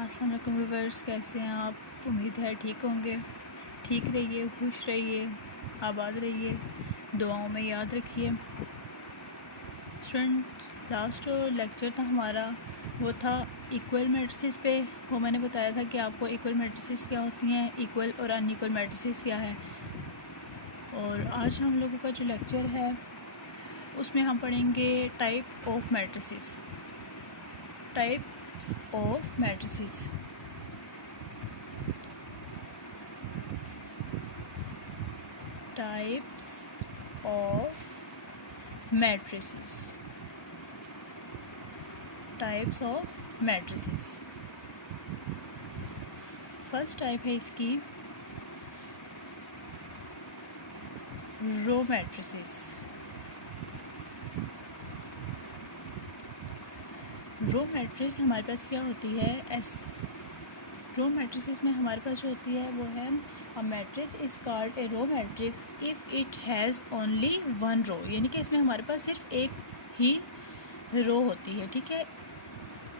अस्सलाम वालेकुम व्यूअर्स, कैसे हैं आप? उम्मीद है ठीक होंगे। ठीक रहिए, खुश रहिए, आबाद रहिए, दुआओं में याद रखिए। स्टूडेंट, लास्ट लेक्चर था हमारा, वो था इक्वल मैट्रिसेस पे। वो मैंने बताया था कि आपको इक्वल मैट्रिसेस क्या होती हैं, इक्वल और अनइक्वल मैट्रिसेस क्या है। और आज हम लोगों का जो लेक्चर है उसमें हम पढ़ेंगे type of matrices. Types of matrices. Types of matrices. Types of matrices. First type है इसकी रो मैट्रिसेस। रो मैट्रिक्स हमारे पास क्या होती है? रो मैट्रिसेस में हमारे पास जो होती है वो है a matrix is called a row matrix if it has only one row. यानी कि इसमें हमारे पास सिर्फ एक ही रो होती है, ठीक है।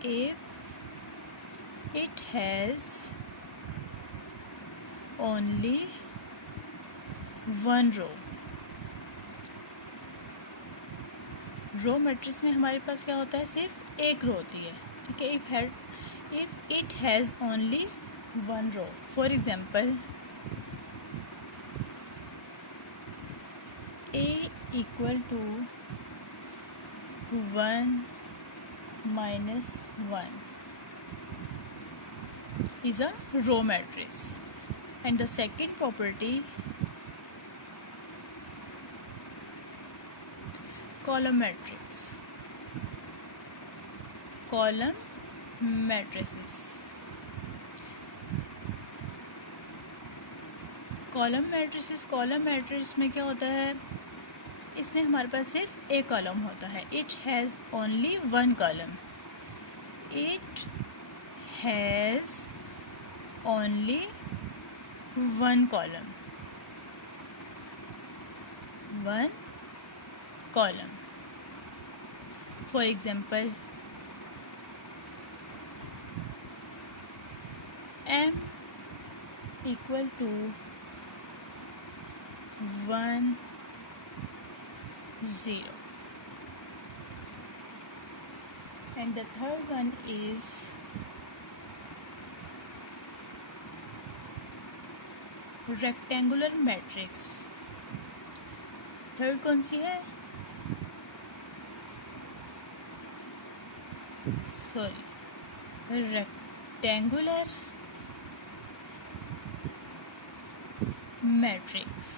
If it has only one row. Row matrix में हमारे पास क्या होता है? सिर्फ एक रो होती है, ठीक है। If it has only one row, for example A equal to 1 minus 1 is a row matrix. And the second property, column matrix. Column matrices. Column matrix में क्या होता है? इसमें हमारे पास सिर्फ एक कॉलम होता है। It has only one column. It has only one column. For example m equal to 1 0, and the third one is rectangular matrix. Third कौन सी है? Rectangular matrix.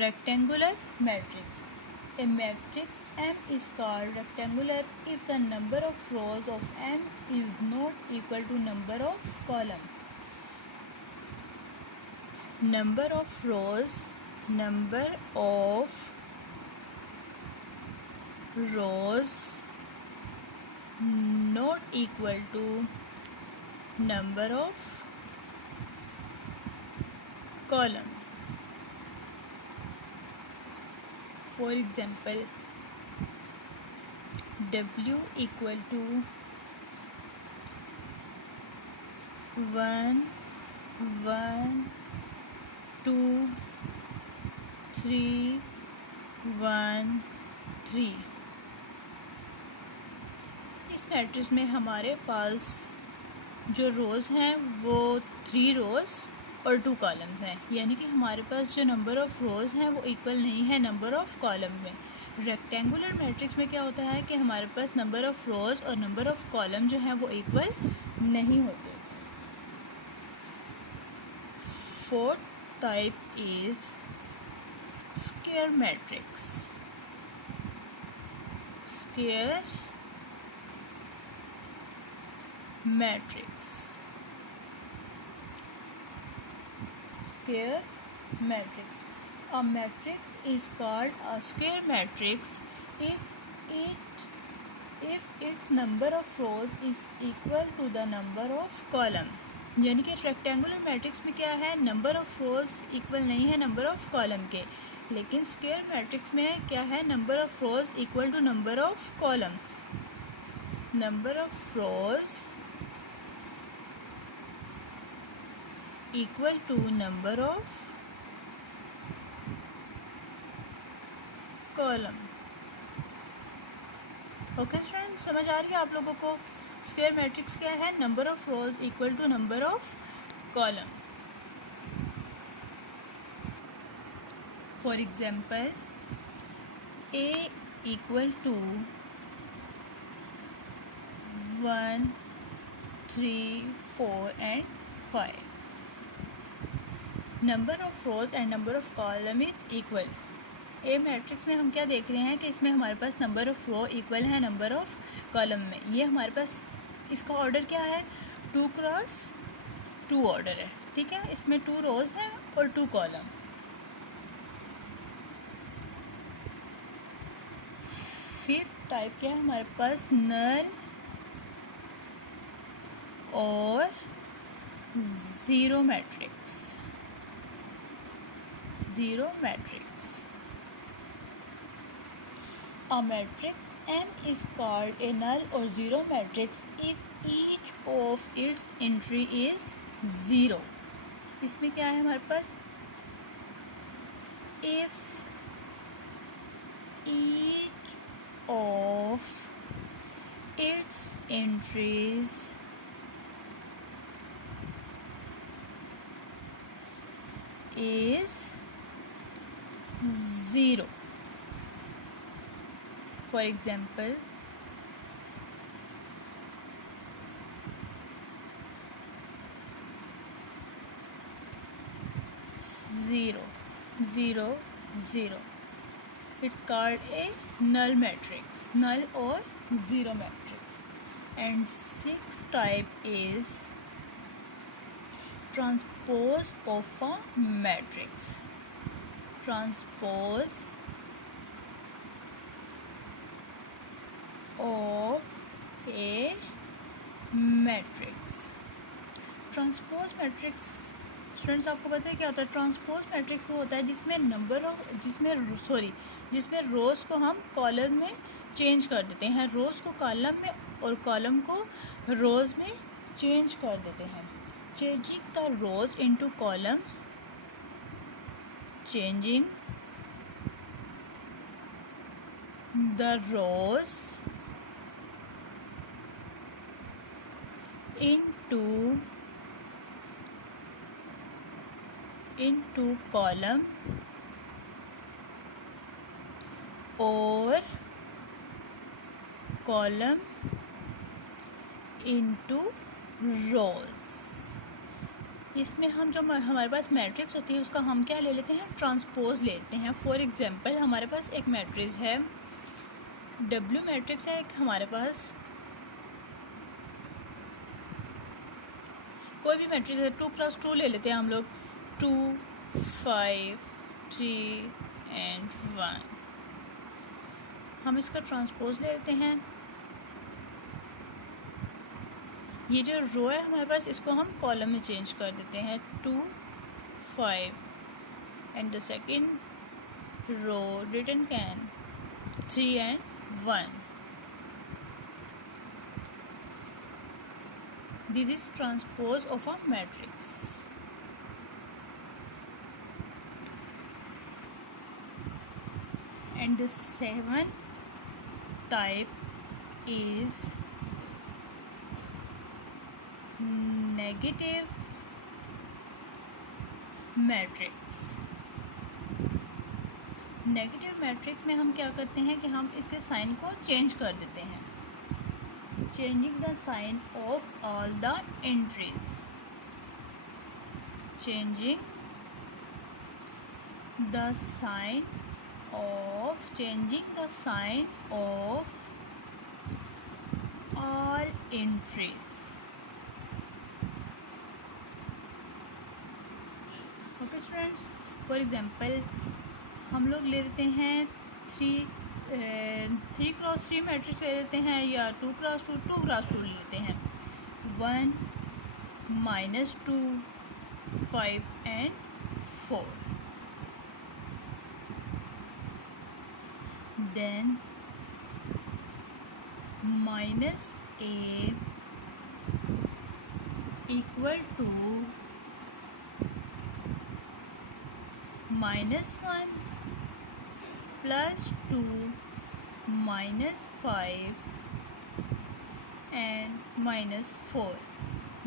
Rectangular matrix. A matrix M is called rectangular if the number of rows of M is not equal to number of column. Number of rows not equal to number of column. For example, W equal to 1 1 2 3 1 3। इस matrix में हमारे पास जो रोज़ हैं वो 3 रोज़ और 2 columns हैं। यानी कि हमारे पास जो नंबर ऑफ़ रोज़ हैं वो इक्वल नहीं है नंबर ऑफ़ कॉलम में। रेक्टेंगुलर मैट्रिक्स में क्या होता है कि हमारे पास नंबर ऑफ़ रोज़ और नंबर ऑफ़ कॉलम जो हैं वो इक्वल नहीं होते। Fourth type is square matrix. Square matrix. A matrix is called a square matrix if its number of rows is equal to the number of column. यानी कि rectangular matrix में क्या है? नंबर ऑफ़ रोज़ इक्वल नहीं है number of column के। लेकिन square matrix में क्या है? Number of rows equal to number of column. number of rows equal to number of column। Okay student, समझ आ रही है आप लोगों को? स्क्वायर मैट्रिक्स क्या है? Number of rows equal to number of column. For example A equal to 1 3 4 and 5। Number of rows and number of column is equal. A matrix में हम क्या देख रहे हैं कि इसमें हमारे पास नंबर ऑफ़ रो इक्वल है नंबर ऑफ़ कॉलम में। ये हमारे पास इसका ऑर्डर क्या है? 2 क्रॉस 2 ऑर्डर है, ठीक है। इसमें 2 रोज़ हैं और 2 कॉलम। फिफ्थ टाइप क्या है हमारे पास? नल और zero matrix. Zero matrix. A matrix M is called a null or zero matrix if each of its entry is 0। इसमें क्या है हमारे पास? If each of its entries is 0। For example, zero, zero, zero. It's called a null matrix, null or zero matrix. And sixth type is transpose of a matrix. Transpose of a matrix। Transpose matrix students आपको पता है क्या होता है? Transpose matrix वो होता है जिसमें रोज़ को हम कॉलम में चेंज कर देते हैं, रोज़ को कॉलम में और कॉलम को रोज़ में चेंज कर देते हैं। Changing the rows into column, changing the rows into column or column into rows। इसमें हम जो हमारे पास मैट्रिक्स होती है उसका हम क्या ले लेते हैं? ट्रांसपोज ले लेते हैं। फॉर एग्जांपल हमारे पास एक मैट्रिक्स है, W मैट्रिक्स है एक हमारे पास, कोई भी मैट्रिक्स है, 2 क्रॉस 2 ले लेते हैं हम लोग, 2 5 3 एंड 1। हम इसका ट्रांसपोज ले लेते हैं। ये जो रो है हमारे पास, इसको हम कॉलम में चेंज कर देते हैं, 2 5 and the second row written can 3 and 1। This is transpose of a matrix। And the seventh type is negative matrix। Negative matrix में हम क्या करते हैं कि हम इसके साइन को चेंज कर देते हैं। Changing the sign of all the entries, changing the sign of all entries। Okay students, for example हम लोग ले लेते हैं 3 क्रॉस 3 मैट्रिक्स ले लेते हैं, या 2 क्रॉस 2 2 क्रॉस 2 ले लेते हैं, 1 -2 5 and 4। Then -3 A equal to -1 +2 -5 and -4।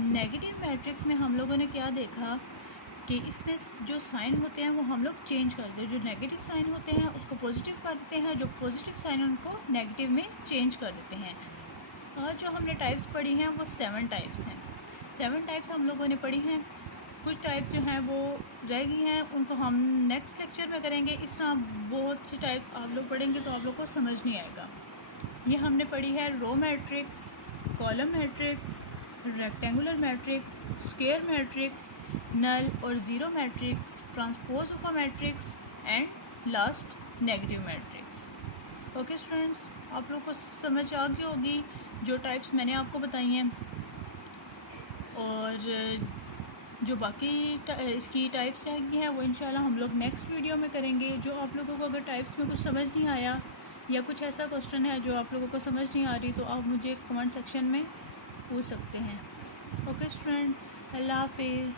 Negative matrix में हम लोगों ने क्या देखा कि इसमें जो साइन होते हैं वो हम लोग चेंज कर देते हैं। जो नेगेटिव साइन होते हैं उसको पॉजिटिव कर देते हैं, जो पॉजिटिव साइन उनको नेगेटिव में चेंज कर देते हैं। और जो हमने टाइप्स पढ़ी हैं वो 7 टाइप्स हैं। 7 टाइप्स हम लोगों ने पढ़ी हैं। कुछ टाइप्स जो हैं वो रह गई हैं, उनको हम नेक्स्ट लेक्चर में करेंगे। इस तरह बहुत सी टाइप आप लोग पढ़ेंगे तो आप लोग को समझ नहीं आएगा। ये हमने पढ़ी है row matrix, column matrix, rectangular matrix, square matrix, null और zero matrix, transpose of a matrix and last negative matrix. Okay students, आप लोग को समझ आ गई होगी जो टाइप्स मैंने आपको बताई हैं। और जो बाकी इसकी टाइप्स रह गई हैं वो इंशाल्लाह हम लोग नेक्स्ट वीडियो में करेंगे। जो आप लोगों को अगर टाइप्स में कुछ समझ नहीं आया या कुछ ऐसा क्वेश्चन है जो आप लोगों को समझ नहीं आ रही तो आप मुझे कमेंट सेक्शन में पूछ सकते हैं। ओके स्टूडेंट, अल्लाह हाफिज़।